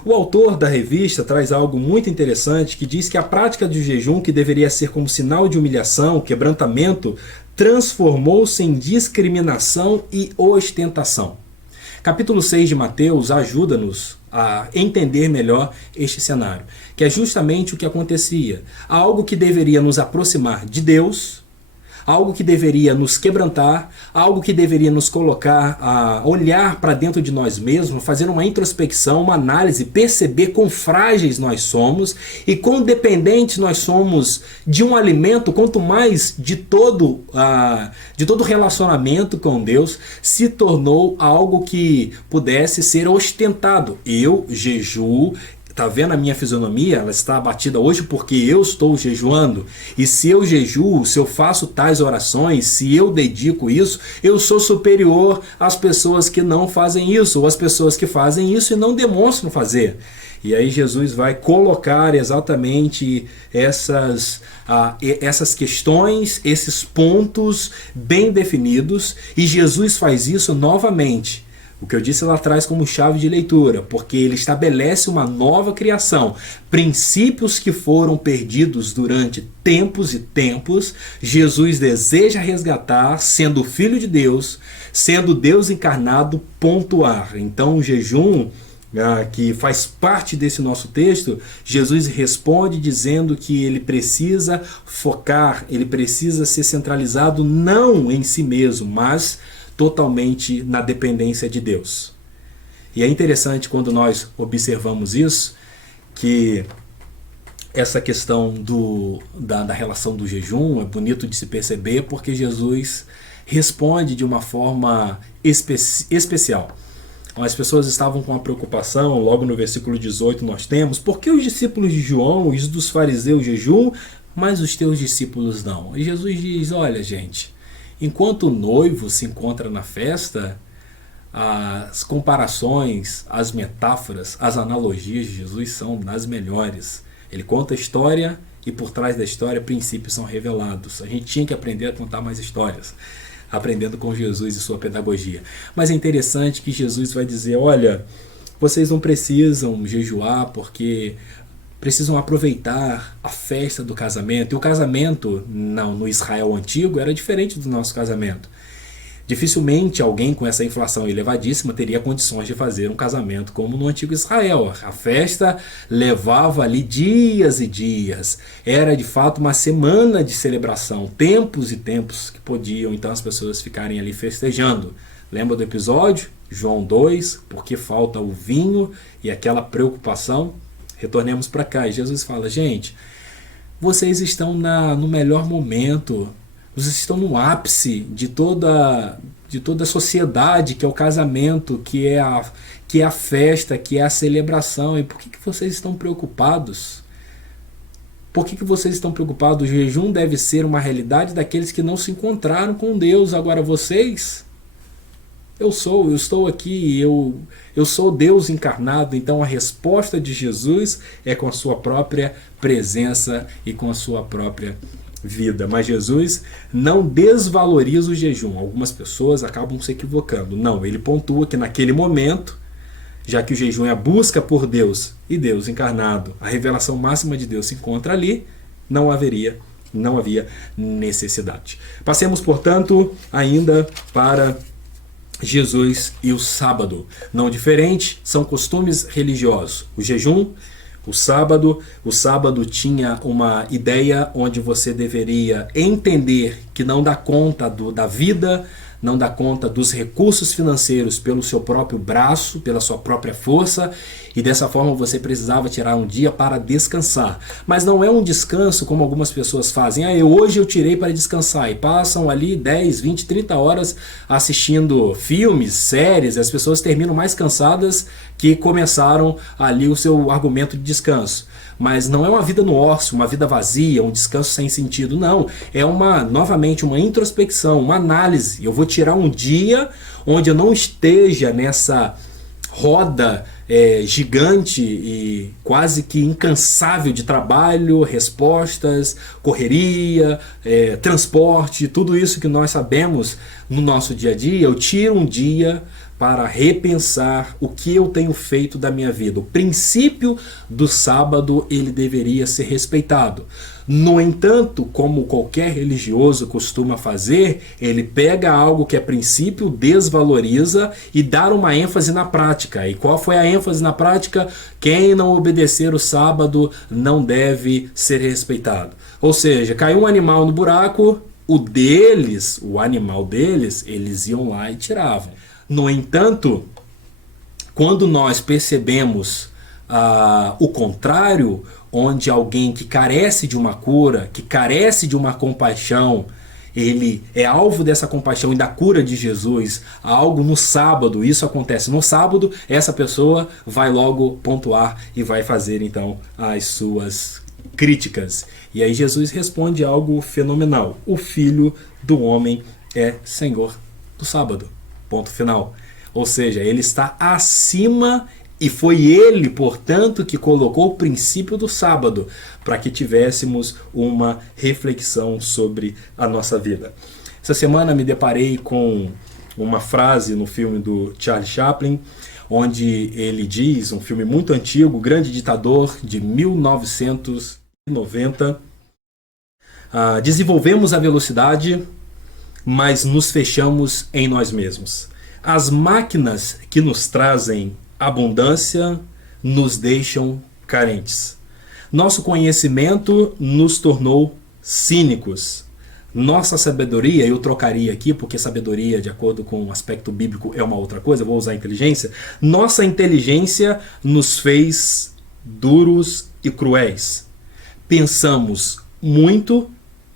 O autor da revista traz algo muito interessante, que diz que a prática do jejum, que deveria ser como sinal de humilhação, quebrantamento, transformou-se em discriminação e ostentação. Capítulo 6 de Mateus ajuda-nos a entender melhor este cenário, que é justamente o que acontecia. Algo que deveria nos aproximar de Deus, algo que deveria nos quebrantar, algo que deveria nos colocar a olhar para dentro de nós mesmos, fazer uma introspecção, uma análise, perceber quão frágeis nós somos e quão dependentes nós somos de um alimento, quanto mais de todo relacionamento com Deus, se tornou algo que pudesse ser ostentado. Eu jejuo, Tá vendo a minha fisionomia? Ela está abatida hoje porque eu estou jejuando. E se eu jejuo, se eu faço tais orações, se eu dedico isso, eu sou superior às pessoas que não fazem isso, ou às pessoas que fazem isso e não demonstram fazer. E aí Jesus vai colocar exatamente essas questões, esses pontos bem definidos, e Jesus faz isso novamente. O que eu disse lá atrás como chave de leitura, porque ele estabelece uma nova criação, princípios que foram perdidos durante tempos e tempos, Jesus deseja resgatar, sendo Filho de Deus, sendo Deus encarnado, pontuar. Então o jejum, que faz parte desse nosso texto, Jesus responde dizendo que ele precisa focar, ele precisa ser centralizado não em si mesmo, mas totalmente na dependência de Deus. E é interessante quando nós observamos isso, que essa questão da relação do jejum é bonito de se perceber, porque Jesus responde de uma forma especial. As pessoas estavam com a preocupação, logo no versículo 18 nós temos, por que os discípulos de João e os dos fariseus jejuam, mas os teus discípulos não? E Jesus diz, olha gente, enquanto o noivo se encontra na festa, as comparações, as metáforas, as analogias de Jesus são das melhores. Ele conta a história e por trás da história princípios são revelados. A gente tinha que aprender a contar mais histórias, aprendendo com Jesus e sua pedagogia. Mas é interessante que Jesus vai dizer, olha, vocês não precisam jejuar porque precisam aproveitar a festa do casamento. E o casamento no Israel antigo era diferente do nosso casamento. Dificilmente alguém com essa inflação elevadíssima teria condições de fazer um casamento como no antigo Israel. A festa levava ali dias e dias. Era de fato uma semana de celebração, tempos e tempos que podiam então as pessoas ficarem ali festejando. Lembra do episódio? João 2, porque falta o vinho e aquela preocupação. Retornemos para cá e Jesus fala, gente, vocês estão no melhor momento, vocês estão no ápice de toda a sociedade, que é o casamento, que é a festa, que é a celebração. E por que vocês estão preocupados? Por que vocês estão preocupados? O jejum deve ser uma realidade daqueles que não se encontraram com Deus. Agora vocês, eu estou aqui, eu sou Deus encarnado. Então a resposta de Jesus é com a sua própria presença e com a sua própria vida. Mas Jesus não desvaloriza o jejum. Algumas pessoas acabam se equivocando. Não, ele pontua que naquele momento, já que o jejum é a busca por Deus e Deus encarnado, a revelação máxima de Deus se encontra ali, não havia necessidade. Passemos, portanto, ainda para Jesus e o sábado. Não diferente, são costumes religiosos. O jejum, o sábado tinha uma ideia onde você deveria entender que não dá conta da vida, não dá conta dos recursos financeiros pelo seu próprio braço, pela sua própria força, e dessa forma você precisava tirar um dia para descansar. Mas não é um descanso como algumas pessoas fazem. Hoje eu tirei para descansar, e passam ali 10, 20, 30 horas assistindo filmes, séries, e as pessoas terminam mais cansadas que começaram ali o seu argumento de descanso. Mas não é uma vida no ócio, uma vida vazia, um descanso sem sentido, não. É novamente uma introspecção, uma análise. Eu vou tirar um dia onde eu não esteja nessa roda gigante e quase que incansável de trabalho, respostas, correria, transporte, tudo isso que nós sabemos no nosso dia a dia. Eu tiro um dia para repensar o que eu tenho feito da minha vida. O princípio do sábado, ele deveria ser respeitado. No entanto, como qualquer religioso costuma fazer, ele pega algo que é princípio, desvaloriza e dá uma ênfase na prática. E qual foi a ênfase na prática? Quem não obedecer o sábado não deve ser respeitado. Ou seja, caiu um animal no buraco, o animal deles, eles iam lá e tiravam. No entanto, quando nós percebemos o contrário, onde alguém que carece de uma cura, que carece de uma compaixão, ele é alvo dessa compaixão e da cura de Jesus, algo no sábado, isso acontece no sábado, essa pessoa vai logo pontuar e vai fazer então as suas críticas. E aí Jesus responde algo fenomenal: o Filho do Homem é Senhor do sábado. Ponto final. Ou seja, ele está acima, e foi ele, portanto, que colocou o princípio do sábado para que tivéssemos uma reflexão sobre a nossa vida. Essa semana me deparei com uma frase no filme do Charlie Chaplin, onde ele diz, um filme muito antigo, Grande Ditador, de 1990, desenvolvemos a velocidade, mas nos fechamos em nós mesmos. As máquinas que nos trazem abundância nos deixam carentes. Nosso conhecimento nos tornou cínicos. Nossa sabedoria, eu trocaria aqui, porque sabedoria, de acordo com o aspecto bíblico, é uma outra coisa, eu vou usar inteligência. Nossa inteligência nos fez duros e cruéis. Pensamos muito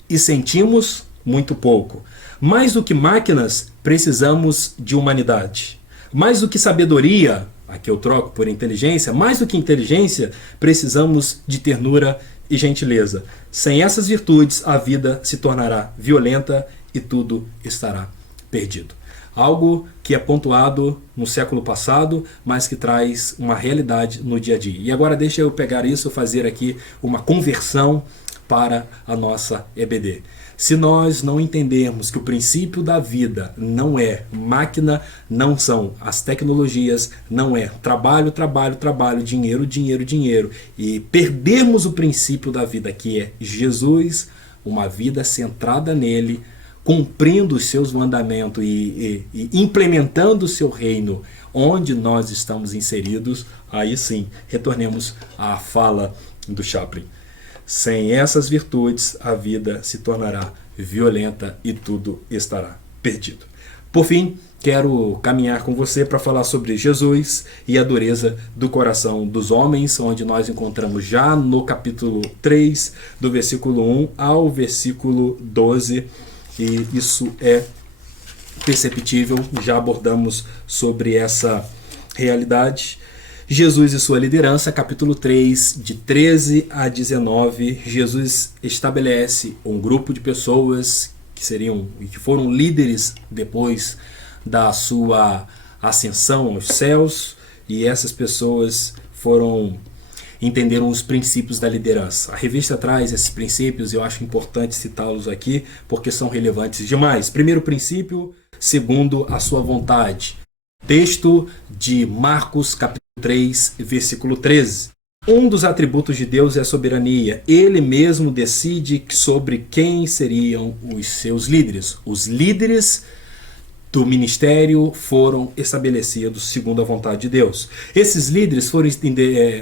e sentimos muito pouco. Mais do que máquinas, precisamos de humanidade. Mais do que sabedoria, aqui eu troco por inteligência, mais do que inteligência, precisamos de ternura e gentileza. Sem essas virtudes, a vida se tornará violenta e tudo estará perdido. Algo que é pontuado no século passado, mas que traz uma realidade no dia a dia. E agora deixa eu pegar isso e fazer aqui uma conversão para a nossa EBD. Se nós não entendermos que o princípio da vida não é máquina, não são as tecnologias, não é trabalho, trabalho, trabalho, dinheiro, dinheiro, dinheiro, e perdermos o princípio da vida, que é Jesus, uma vida centrada nele, cumprindo os seus mandamentos e implementando o seu reino onde nós estamos inseridos, aí sim, retornemos à fala do Chaplin. Sem essas virtudes, a vida se tornará violenta e tudo estará perdido. Por fim, quero caminhar com você para falar sobre Jesus e a dureza do coração dos homens, onde nós encontramos já no capítulo 3, do versículo 1 ao versículo 12, e isso é perceptível, já abordamos sobre essa realidade. Jesus e sua liderança, capítulo 3, de 13 a 19, Jesus estabelece um grupo de pessoas que foram líderes depois da sua ascensão aos céus, e essas pessoas entenderam os princípios da liderança. A revista traz esses princípios e eu acho importante citá-los aqui porque são relevantes demais. Primeiro princípio, segundo a sua vontade. Texto de Marcos, capítulo 3, versículo 13. Um dos atributos de Deus é a soberania. Ele mesmo decide sobre quem seriam os seus líderes. Os líderes do ministério foram estabelecidos segundo a vontade de Deus. Esses líderes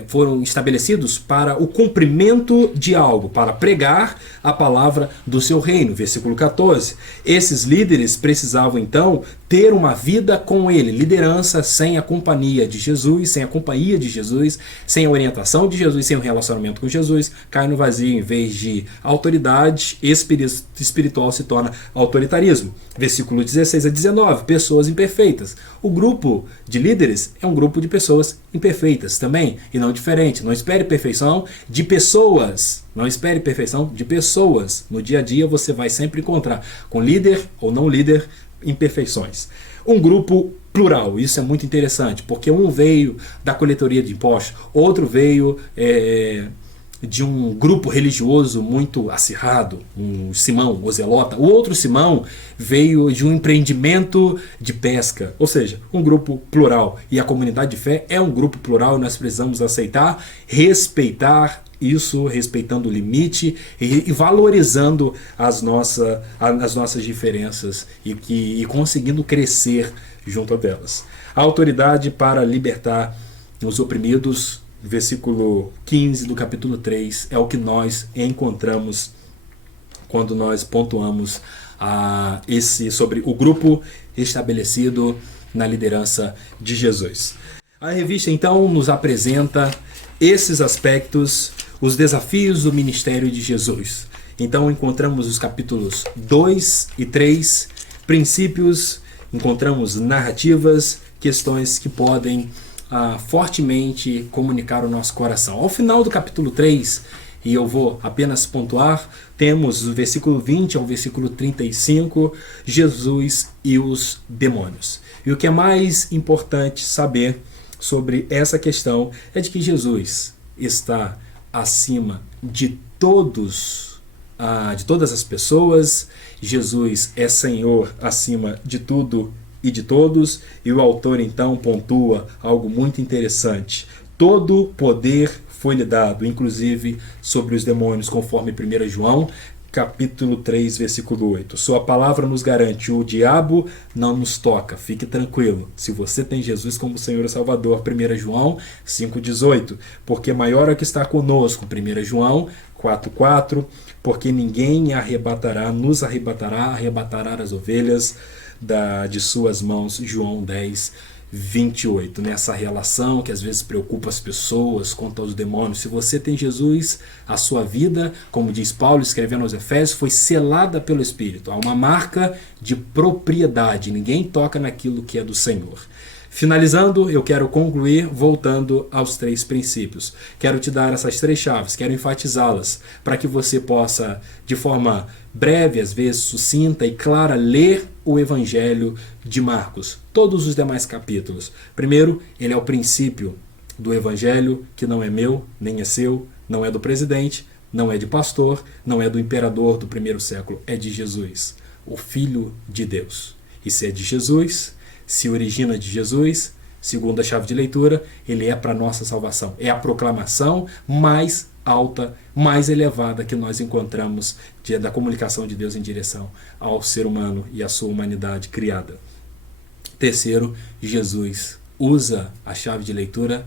foram estabelecidos para o cumprimento de algo, para pregar a palavra do seu reino. Versículo 14. Esses líderes precisavam então ter uma vida com ele. Liderança sem a companhia de Jesus, sem a companhia de Jesus, sem a orientação de Jesus, sem o relacionamento com Jesus, cai no vazio. Em vez de autoridade espiritual, se torna autoritarismo. Versículo 16 a 19. Pessoas imperfeitas. O grupo de líderes é um grupo de pessoas imperfeitas também, e não diferente. Não espere perfeição de pessoas. Não espere perfeição de pessoas. No dia a dia você vai sempre encontrar, com líder ou não líder, imperfeições. Um grupo plural, isso é muito interessante, porque um veio da coletoria de impostos, outro veio de um grupo religioso muito acirrado, um Simão, o Zelota. O outro Simão veio de um empreendimento de pesca, ou seja, um grupo plural. E a comunidade de fé é um grupo plural e nós precisamos aceitar, respeitar isso, respeitando o limite e valorizando as nossas diferenças e conseguindo crescer junto a delas. A autoridade para libertar os oprimidos, versículo 15 do capítulo 3, é o que nós encontramos quando nós pontuamos sobre o grupo estabelecido na liderança de Jesus. A revista então nos apresenta esses aspectos, os desafios do ministério de Jesus. Então encontramos os capítulos 2 e 3, princípios, encontramos narrativas, questões que podem fortemente comunicar o nosso coração. Ao final do capítulo 3, e eu vou apenas pontuar, temos do versículo 20 ao versículo 35, Jesus e os demônios. E o que é mais importante saber sobre essa questão é de que Jesus está acima de todas as pessoas. Jesus é Senhor acima de tudo e de todos, e o autor então pontua algo muito interessante. Todo poder foi-lhe dado, inclusive sobre os demônios, conforme 1 João, capítulo 3, versículo 8. Sua palavra nos garante, o diabo não nos toca, fique tranquilo. Se você tem Jesus como Senhor e Salvador, 1 João 5,18. Porque maior é o que está conosco, 1 João 4,4. Porque ninguém arrebatará as ovelhas de suas mãos, João 10:28. Nessa relação que às vezes preocupa as pessoas quanto aos demônios, se você tem Jesus, a sua vida, como diz Paulo escrevendo aos Efésios, foi selada pelo Espírito. Há uma marca de propriedade, ninguém toca naquilo que é do Senhor. Finalizando, eu quero concluir voltando aos 3 princípios. Quero te dar essas 3 chaves, quero enfatizá-las, para que você possa, de forma breve, às vezes sucinta e clara, ler o Evangelho de Marcos, todos os demais capítulos. Primeiro, ele é o princípio do Evangelho, que não é meu, nem é seu, não é do presidente, não é de pastor, não é do imperador do primeiro século, é de Jesus, o Filho de Deus. E se é de Jesus, se origina de Jesus, segundo a chave de leitura, ele é para a nossa salvação. É a proclamação mais alta, mais elevada que nós encontramos da comunicação de Deus em direção ao ser humano e à sua humanidade criada. Terceiro, Jesus usa a chave de leitura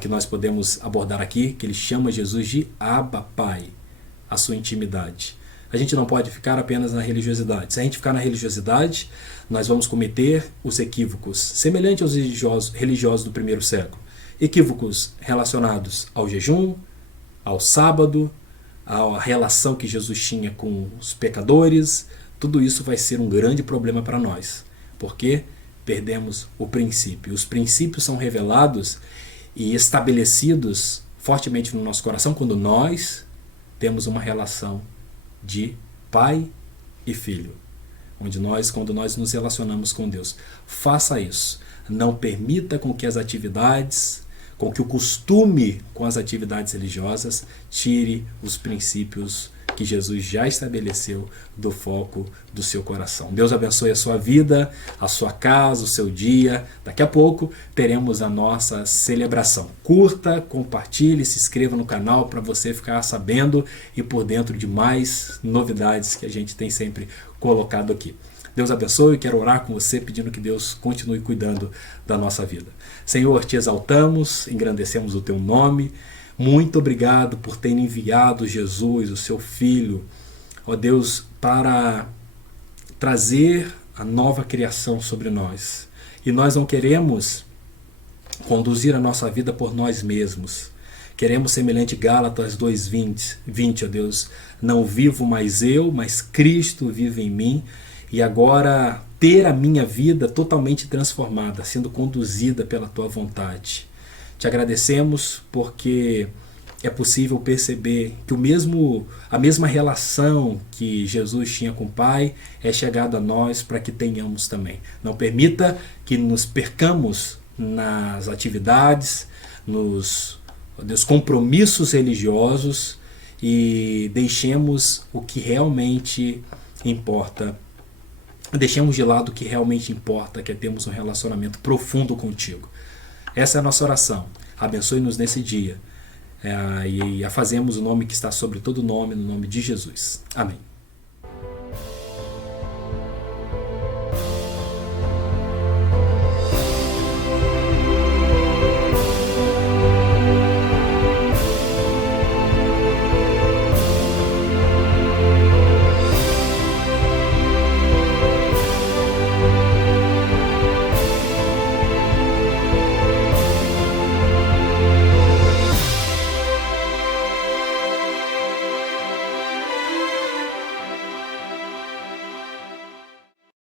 que nós podemos abordar aqui, que ele chama Jesus de Abba Pai, a sua intimidade. A gente não pode ficar apenas na religiosidade. Se a gente ficar na religiosidade, nós vamos cometer os equívocos semelhantes aos religiosos do primeiro século. Equívocos relacionados ao jejum, ao sábado, à relação que Jesus tinha com os pecadores. Tudo isso vai ser um grande problema para nós, porque perdemos o princípio. Os princípios são revelados e estabelecidos fortemente no nosso coração quando nós temos uma relação de pai e filho, quando nós nos relacionamos com Deus. Faça isso. Não permita com que as atividades, com que o costume com as atividades religiosas tire os princípios que Jesus já estabeleceu do foco do seu coração. Deus abençoe a sua vida, a sua casa, o seu dia. Daqui a pouco teremos a nossa celebração. Curta, compartilhe, se inscreva no canal para você ficar sabendo e por dentro de mais novidades que a gente tem sempre colocado aqui. Deus abençoe, quero orar com você pedindo que Deus continue cuidando da nossa vida. Senhor, te exaltamos, engrandecemos o teu nome. Muito obrigado por ter enviado Jesus, o seu Filho, ó Deus, para trazer a nova criação sobre nós. E nós não queremos conduzir a nossa vida por nós mesmos. Queremos, semelhante Gálatas 2:20, ó Deus, não vivo mais eu, mas Cristo vive em mim. E agora ter a minha vida totalmente transformada, sendo conduzida pela tua vontade. Te agradecemos porque é possível perceber que a mesma relação que Jesus tinha com o Pai é chegada a nós para que tenhamos também. Não permita que nos percamos nas atividades, nos compromissos religiosos e deixemos o que realmente importa. Deixemos de lado o que realmente importa, que é termos um relacionamento profundo contigo. Essa é a nossa oração. Abençoe-nos nesse dia. E a fazemos o nome que está sobre todo nome, no nome de Jesus. Amém.